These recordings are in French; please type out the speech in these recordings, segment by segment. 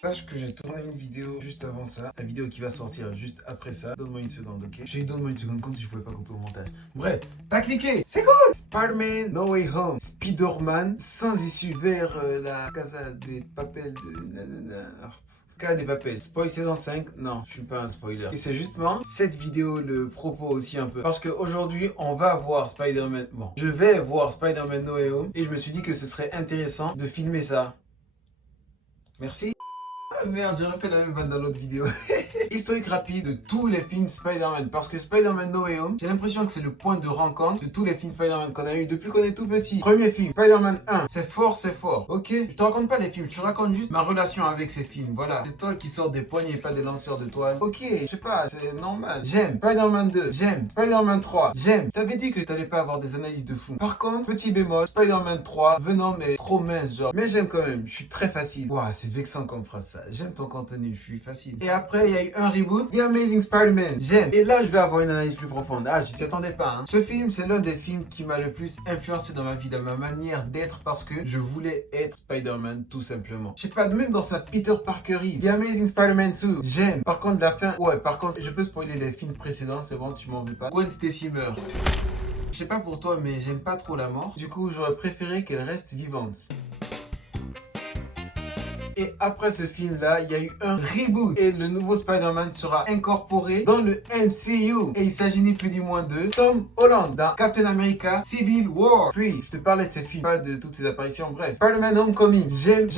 Sache que j'ai tourné une vidéo juste avant ça. La vidéo qui va sortir juste après ça. Donne-moi une seconde, ok? J'ai dit donne-moi une seconde comme si je pouvais pas couper au montage. Bref, t'as cliqué, c'est cool! Spider-Man No Way Home. Spider-Man sans issue vers la Casa des Papel de nanana. Casa des Papel. Spoil saison 5? Non, je suis pas un spoiler. Et c'est justement cette vidéo le propos aussi un peu. Parce qu'aujourd'hui, on va voir Spider-Man. Bon, je vais voir Spider-Man No Way Home. Et je me suis dit que ce serait intéressant de filmer ça. Merci. Ah merde, j'ai refait la même vanne dans l'autre vidéo. Historique rapide de tous les films Spider-Man. Parce que Spider-Man No Way Home, j'ai l'impression que c'est le point de rencontre de tous les films Spider-Man qu'on a eu depuis qu'on est tout petit. Premier film, Spider-Man 1, c'est fort, ok? Je te raconte pas les films, je te raconte juste ma relation avec ces films, voilà. C'est toi qui sors des poignées, pas des lanceurs de toile. Ok, je sais pas, c'est normal. J'aime Spider-Man 2, j'aime Spider-Man 3, j'aime. T'avais dit que t'allais pas avoir des analyses de fou. Par contre, petit bémol, Spider-Man 3, Venom est trop mince, genre. Mais j'aime quand même, je suis très facile. Ouah, c'est vexant comme phrase ça. J'aime ton contenu, je suis facile. Et après, il y a eu un reboot, The Amazing Spider-Man. J'aime. Et là, je vais avoir une analyse plus profonde. Ah, je t'y attendais pas, hein. Ce film, c'est l'un des films qui m'a le plus influencé dans ma vie, dans ma manière d'être, parce que je voulais être Spider-Man, tout simplement. Je sais pas, même dans sa Peter Parkerie. The Amazing Spider-Man 2, j'aime. Par contre, la fin, ouais, par contre, je peux spoiler les films précédents, c'est bon, tu m'en veux pas. Gwen Stacy meurt. Je sais pas pour toi, mais j'aime pas trop la mort. Du coup, j'aurais préféré qu'elle reste vivante. Et après ce film-là, il y a eu un reboot. Et le nouveau Spider-Man sera incorporé dans le MCU. Et il s'agit ni plus ni moins de Tom Holland dans Captain America Civil War. Puis, je te parlais de ces films, pas de toutes ces apparitions. Bref, Spider-Man Homecoming. J'aime.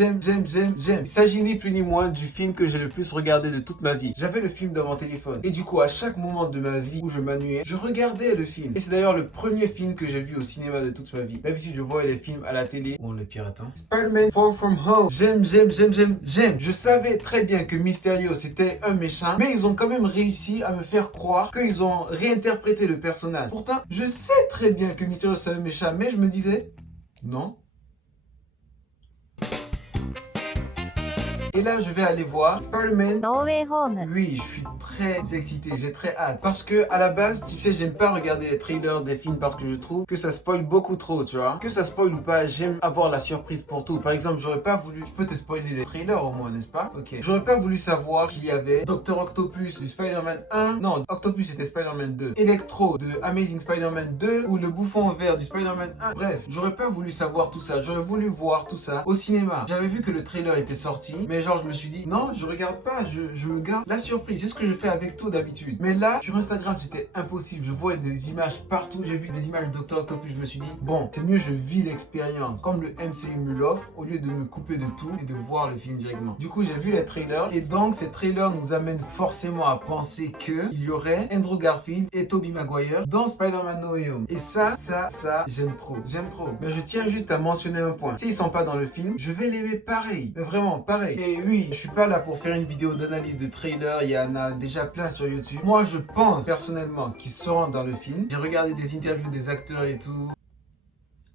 Il s'agit ni plus ni moins du film que j'ai le plus regardé de toute ma vie. J'avais le film dans mon téléphone. Et du coup, à chaque moment de ma vie où je m'ennuyais, je regardais le film. Et c'est d'ailleurs le premier film que j'ai vu au cinéma de toute ma vie. D'habitude, je voyais les films à la télé ou on les piratait. Spider-Man Far From Home. J'aime. Je savais très bien que Mysterio c'était un méchant, mais ils ont quand même réussi à me faire croire qu'ils ont réinterprété le personnage. Pourtant, je sais très bien que Mysterio c'est un méchant, mais je me disais, non. Et là, je vais aller voir Spider-Man No Way Home. Oui, je suis très excité, j'ai très hâte. Parce que à la base, tu sais, j'aime pas regarder les trailers des films parce que je trouve que ça spoil beaucoup trop, tu vois. Que ça spoil ou pas, j'aime avoir la surprise pour tout. Par exemple, j'aurais pas voulu... Je peux te spoiler les trailers au moins, n'est-ce pas? Ok. J'aurais pas voulu savoir qu'il y avait Dr. Octopus du Spider-Man 1. Non, Octopus c'était Spider-Man 2. Electro de Amazing Spider-Man 2 ou le bouffon vert du Spider-Man 1. Bref, j'aurais pas voulu savoir tout ça. J'aurais voulu voir tout ça au cinéma. J'avais vu que le trailer était sorti, mais genre je me suis dit, non, je regarde pas, je regarde la surprise. C'est ce que je fais avec tout d'habitude. Mais là, sur Instagram, c'était impossible. Je voyais des images partout. J'ai vu des images de Dr. Octopus. Je me suis dit, bon, c'est mieux, je vis l'expérience. Comme le MCU me l'offre, au lieu de me couper de tout et de voir le film directement. Du coup, j'ai vu les trailers. Et donc, ces trailers nous amènent forcément à penser qu'il y aurait Andrew Garfield et Tobey Maguire dans Spider-Man No Way Home. Et ça, j'aime trop. J'aime trop. Mais je tiens juste à mentionner un point. S'ils sont pas dans le film, je vais l'aimer pareil. Mais vraiment, pareil. Et oui, je suis pas là pour faire une vidéo d'analyse de trailer. Il y en a déjà plein sur YouTube. Moi, je pense personnellement qu'ils seront dans le film. J'ai regardé des interviews des acteurs et tout.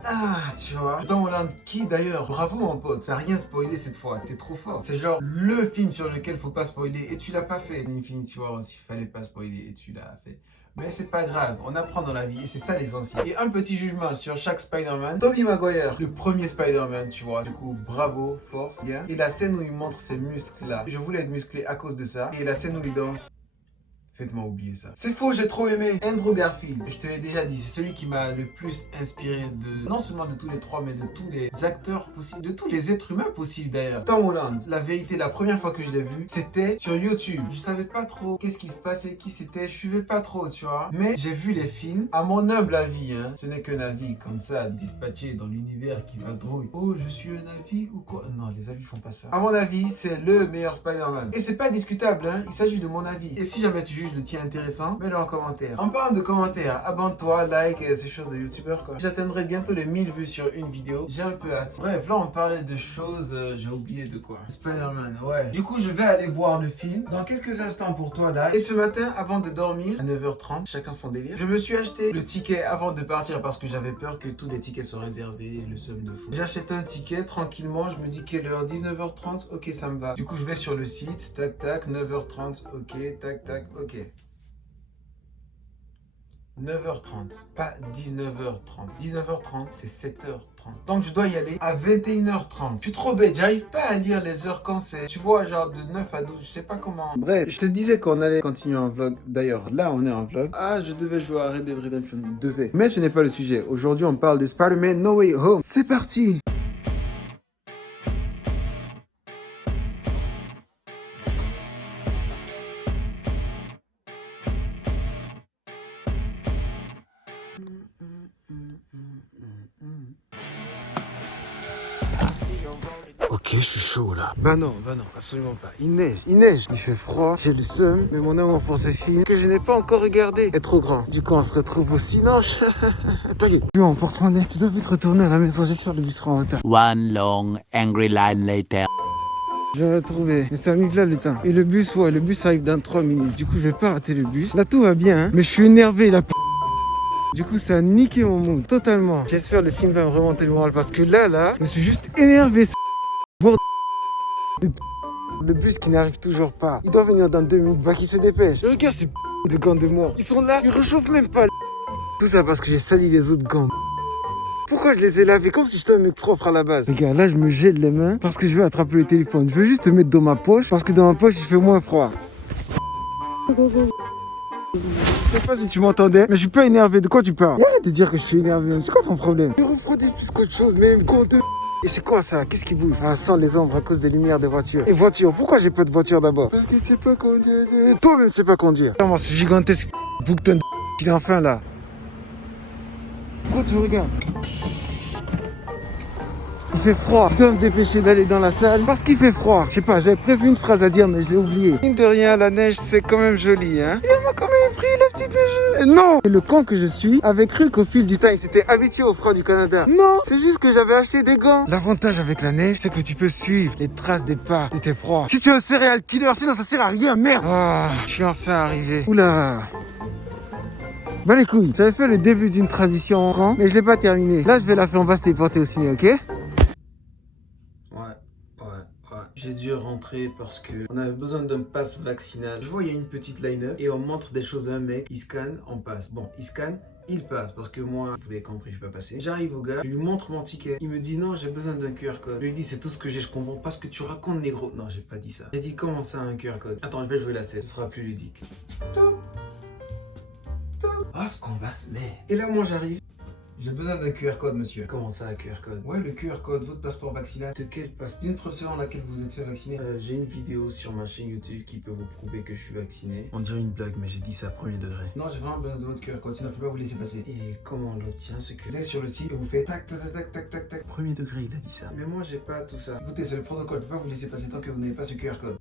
Ah, tu vois. Tom Holland, qui d'ailleurs, bravo mon pote, t'as rien spoilé cette fois, t'es trop fort. C'est genre le film sur lequel faut pas spoiler et tu l'as pas fait. Infinity War aussi, fallait pas spoiler et tu l'as fait. Mais c'est pas grave, on apprend dans la vie et c'est ça l'essentiel. Et un petit jugement sur chaque Spider-Man. Tobey Maguire, le premier Spider-Man, tu vois. Du coup, bravo, force, bien. Et la scène où il montre ses muscles là, je voulais être musclé à cause de ça. Et la scène où il danse. Faites-moi oublier ça. C'est faux, j'ai trop aimé. Andrew Garfield, je te l'ai déjà dit, c'est celui qui m'a le plus inspiré de, non seulement de tous les trois, mais de tous les acteurs possibles, de tous les êtres humains possibles d'ailleurs. Tom Holland, la vérité, la première fois que je l'ai vu, c'était sur YouTube. Je savais pas trop qu'est-ce qui se passait, qui c'était, je suivais pas trop, tu vois. Mais j'ai vu les films, à mon humble avis, hein. Ce n'est qu'un avis comme ça, dispatché dans l'univers qui va drôle. Oh, je suis un avis ou quoi? Non, les avis font pas ça. À mon avis, c'est le meilleur Spider-Man. Et c'est pas discutable, hein. Il s'agit de mon avis. Et si jamais tu juges le tien intéressant, mets-le en commentaire. En parlant de commentaires, abonne-toi, like et ces choses de youtubeurs quoi. J'atteindrai bientôt les 1000 vues sur une vidéo. J'ai un peu hâte. Bref, là on parlait de choses, j'ai oublié de quoi. Spider-Man, ouais. Du coup, je vais aller voir le film dans quelques instants pour toi là. Et ce matin, avant de dormir, à 9h30, chacun son délire, je me suis acheté le ticket avant de partir parce que j'avais peur que tous les tickets soient réservés, le somme de fou. J'achète un ticket tranquillement, je me dis quelle heure? 19h30, ok ça me va. Du coup, je vais sur le site, tac tac, 9h30, ok, tac tac, ok. 9h30, pas 19h30. 19h30, c'est 7h30. Donc je dois y aller à 21h30. Je suis trop bête, j'arrive pas à lire les heures quand c'est. Tu vois, genre de 9 à 12, je sais pas comment. Bref, je te disais qu'on allait continuer un vlog. D'ailleurs, là, on est en vlog. Ah, je devais jouer à Red Dead Redemption. Devais. Mais ce n'est pas le sujet. Aujourd'hui, on parle de Spider-Man No Way Home. C'est parti! Ok, je suis chaud là. Bah non, absolument pas. Il neige, il fait froid, j'ai le seum, mais mon amour pour ce film que je n'ai pas encore regardé est trop grand. Du coup, on se retrouve au Cinoche. T'inquiète. Bon, pour se rendre, je dois vite retourner à la maison, j'espère que le bus sera en retard. One long angry line later. J'ai retrouvé, mais ça arrive là le temps. Et le bus arrive dans 3 minutes. Du coup, je vais pas rater le bus. Là, tout va bien, hein, mais je suis énervé là. Du coup, ça a niqué mon mood, totalement. J'espère que le film va me remonter le moral parce que là, je me suis juste énervé. Le bus qui n'arrive toujours pas. Il doit venir dans 2 minutes, bah qui se dépêche. Et regarde ces de gants de mort. Ils sont là, ils réchauffent même pas. Tout ça parce que j'ai sali les autres gants. Pourquoi je les ai lavés comme si j'étais un mec propre à la base? Regarde, là je me gèle les mains parce que je veux attraper le téléphone. Je veux juste te mettre dans ma poche parce que dans ma poche il fait moins froid. Je sais pas si tu m'entendais, mais je suis pas énervé. De quoi tu parles? Arrête de dire que je suis énervé même. C'est quoi ton problème? Je refroidis plus qu'autre chose, même. Et c'est quoi ça? Qu'est-ce qui bouge? Ah, sans les ombres à cause des lumières des voitures. Et voiture, pourquoi j'ai pas de voiture d'abord? Parce que tu sais pas conduire. Toi-même, tu sais pas conduire. Comment c'est gigantesque bouqueton de il est enfin là. Pourquoi tu me regardes? Il fait froid. Je dois me dépêcher d'aller dans la salle parce qu'il fait froid. Je sais pas, j'avais prévu une phrase à dire, mais je l'ai oublié. Mine de rien, la neige, c'est quand même joli, hein. Et elle m'a quand même pris la petite neige. Non! Et le con que je suis avait cru qu'au fil du temps, il s'était habitué au froid du Canada. Non! C'est juste que j'avais acheté des gants. L'avantage avec la neige, c'est que tu peux suivre les traces des pas de tes froids. Si tu es un serial killer, sinon ça sert à rien, merde! Ah, je suis enfin arrivé. Oula! Bah les couilles, j'avais fait le début d'une tradition en rang, mais je l'ai pas terminé. Là, je vais la faire, on va se téléporter au ciné, ok? Ouais. J'ai dû rentrer parce que on avait besoin d'un pass vaccinal. Je vois, il y a une petite line-up et on montre des choses à un mec. Il scanne, on passe. Bon, il scanne, il passe parce que moi, vous l'avez compris, je peux pas passer. J'arrive au gars, je lui montre mon ticket. Il me dit non, j'ai besoin d'un QR code. Je lui dis c'est tout ce que j'ai, je comprends pas ce que tu racontes, négro. Non, j'ai pas dit ça. J'ai dit comment ça, un QR code? Attends, je vais jouer la scène, ce sera plus ludique. Ah, ce qu'on va se mettre. Et là, moi, j'arrive. J'ai besoin d'un QR code, monsieur. Comment ça, un QR code? Ouais, le QR code, votre passeport vaccinal. De quel passeport? Une preuve selon laquelle vous êtes fait vacciner. J'ai une vidéo sur ma chaîne YouTube qui peut vous prouver que je suis vacciné. On dirait une blague, mais j'ai dit ça à premier degré. Non, j'ai vraiment besoin de votre QR code, sinon je peux pas vous laisser passer. Et comment on l'obtient? C'est que vous allez sur le site et vous faites tac, tac, tac, tac, tac, tac. Premier degré, il a dit ça. Mais moi, j'ai pas tout ça. Écoutez, c'est le protocole, je peux pas vous laisser passer tant que vous n'avez pas ce QR code.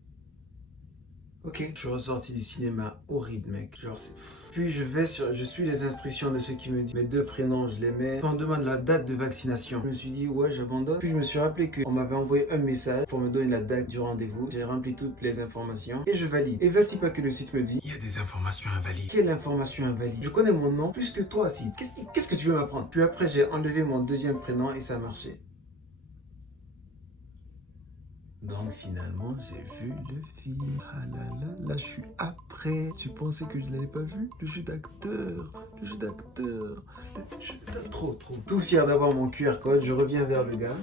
Ok, je suis ressorti du cinéma horrible, mec. Genre, c'est... Puis je suis les instructions de ceux qui me disent mes 2 prénoms, je les mets. On me demande la date de vaccination. Je me suis dit, ouais, j'abandonne. Puis je me suis rappelé qu'on m'avait envoyé un message pour me donner la date du rendez-vous. J'ai rempli toutes les informations et je valide. Et vas-y pas que le site me dit, il y a des informations invalides. Quelle information invalide? Je connais mon nom plus que toi, site. Qu'est-ce que tu veux m'apprendre? Puis après, j'ai enlevé mon 2e prénom et ça a marché. Donc finalement, j'ai vu le film. Ah là, je suis après. Tu pensais que je l'avais pas vu? Le jeu d'acteur. Trop. Tout fier d'avoir mon QR code, je reviens vers le gars.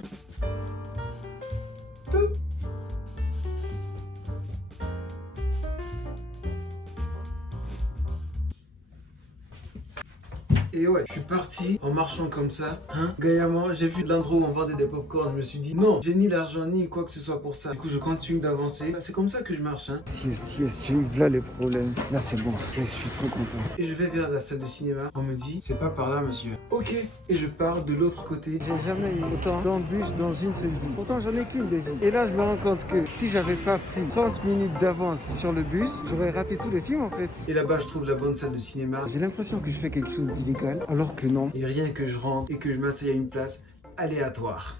Et ouais, je suis parti en marchant comme ça, hein, gaillamment. J'ai vu l'endroit où on vendait des popcorn. Je me suis dit, non, j'ai ni l'argent ni quoi que ce soit pour ça. Du coup, je continue d'avancer. C'est comme ça que je marche, hein. Yes, j'ai eu là les problèmes. Là, c'est bon. Yes, je suis trop content. Et je vais vers la salle de cinéma. On me dit, c'est pas par là, monsieur. Ok. Et je pars de l'autre côté. J'ai jamais eu autant d'embûches dans une seule vie. Pourtant, j'en ai qu'une des vies. Et là, je me rends compte que si j'avais pas pris 30 minutes d'avance sur le bus, j'aurais raté tout le film en fait. Et là-bas, je trouve la bonne salle de cinéma. J'ai l'impression que je fais quelque chose d'illégal. Alors que non. Et rien que je rentre et que je m'asseye à une place aléatoire.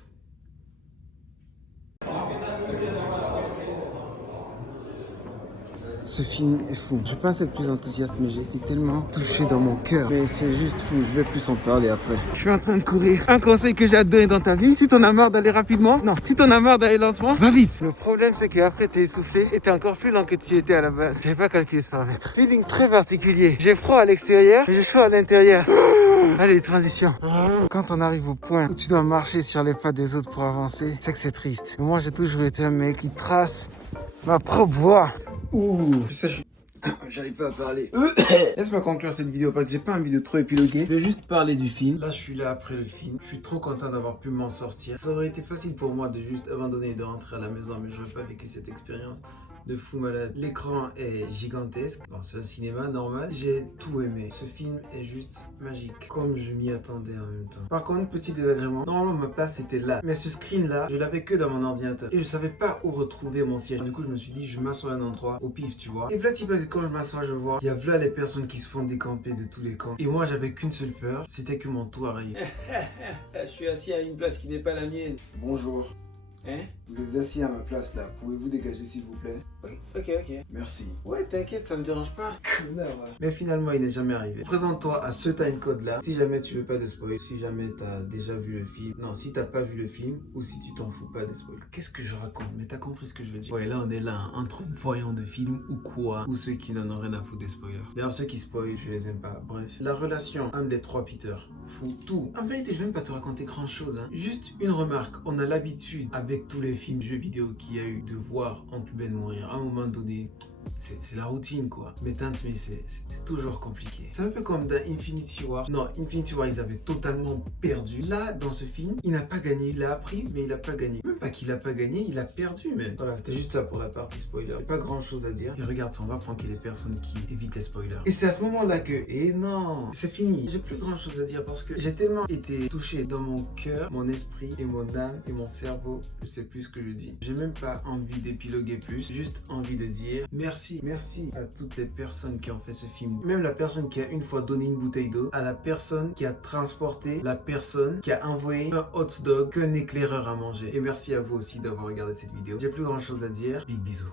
Ce film est fou. Je pense être plus enthousiaste, mais j'ai été tellement touché dans mon cœur. Mais c'est juste fou, je vais plus en parler après. Je suis en train de courir. Un conseil que j'ai à te donner dans ta vie, si t'en as marre d'aller rapidement, non, si t'en as marre d'aller lentement, va vite. Le problème, c'est qu'après t'es essoufflé et t'es encore plus lent que tu étais à la base. J'avais pas calculé ce paramètre. Feeling très particulier. J'ai froid à l'extérieur, mais j'ai chaud à l'intérieur. Allez, transition. Quand on arrive au point où tu dois marcher sur les pas des autres pour avancer, c'est que c'est triste. Moi, j'ai toujours été un mec qui trace ma propre voie. Ouh, ça, j'arrive pas à parler. Laisse-moi conclure cette vidéo parce que j'ai pas envie de trop épiloguer. Je vais juste parler du film. Là, je suis là après le film. Je suis trop content d'avoir pu m'en sortir. Ça aurait été facile pour moi de juste abandonner et de rentrer à la maison, mais j'aurais pas vécu cette expérience de fou malade. L'écran est gigantesque. Bon, c'est un cinéma normal. J'ai tout aimé. Ce film est juste magique. Comme je m'y attendais en même temps. Par contre, petit désagrément. Normalement, ma place était là. Mais ce screen là, je l'avais que dans mon ordinateur. Et je savais pas où retrouver mon siège. Du coup, je me suis dit, je m'assois à un endroit au pif, tu vois. Et là, tu vois que quand je m'assois, je vois, il y a là les personnes qui se font décamper de tous les camps. Et moi, j'avais qu'une seule peur, c'était que mon tour arrive. Je suis assis à une place qui n'est pas la mienne. Bonjour. Hein? Vous êtes assis à ma place là. Pouvez-vous dégager s'il vous plaît? Oui, ok. Merci. Ouais, t'inquiète, ça me dérange pas. Mais finalement, il n'est jamais arrivé. Présente-toi à ce timecode là. Si jamais tu veux pas de spoil, si jamais t'as déjà vu le film, non, si t'as pas vu le film, ou si tu t'en fous pas des spoils. Qu'est-ce que je raconte? Mais t'as compris ce que je veux dire? Ouais, là on est là, hein, entre voyants de films ou quoi, ou ceux qui n'en ont rien à foutre des spoilers. D'ailleurs, ceux qui spoilent, je les aime pas. Bref, la relation, un des trois Peter, fout tout. En vérité, je vais même pas te raconter grand chose. Hein. Juste une remarque. On a l'habitude, avec tous les films, jeux vidéo qu'il y a eu, de voir Uncle Ben mourir. À un moment donné, c'est la routine quoi. Mais Tan Smith, c'était toujours compliqué. C'est un peu comme dans Infinity War. Non, Infinity War, ils avaient totalement perdu. Là, dans ce film, il n'a pas gagné. Il a appris, mais il a pas gagné. Même pas qu'il a pas gagné, il a perdu même. Voilà, c'était juste ça pour la partie spoiler. Pas grand chose à dire. Et regarde, ça, on va prendre qu'il y ait des personnes qui évitent les spoilers. Et c'est à ce moment-là que, et non, c'est fini. J'ai plus grand chose à dire parce que j'ai tellement été touché dans mon cœur, mon esprit et mon âme et mon cerveau. Je sais plus ce que je dis. J'ai même pas envie d'épiloguer plus. Juste envie de dire merci à toutes les personnes qui ont fait ce film. Même la personne qui a une fois donné une bouteille d'eau, à la personne qui a transporté, la personne qui a envoyé un hot dog qu'un éclaireur à manger. Et merci à vous aussi d'avoir regardé cette vidéo. J'ai plus grand chose à dire. Big bisous.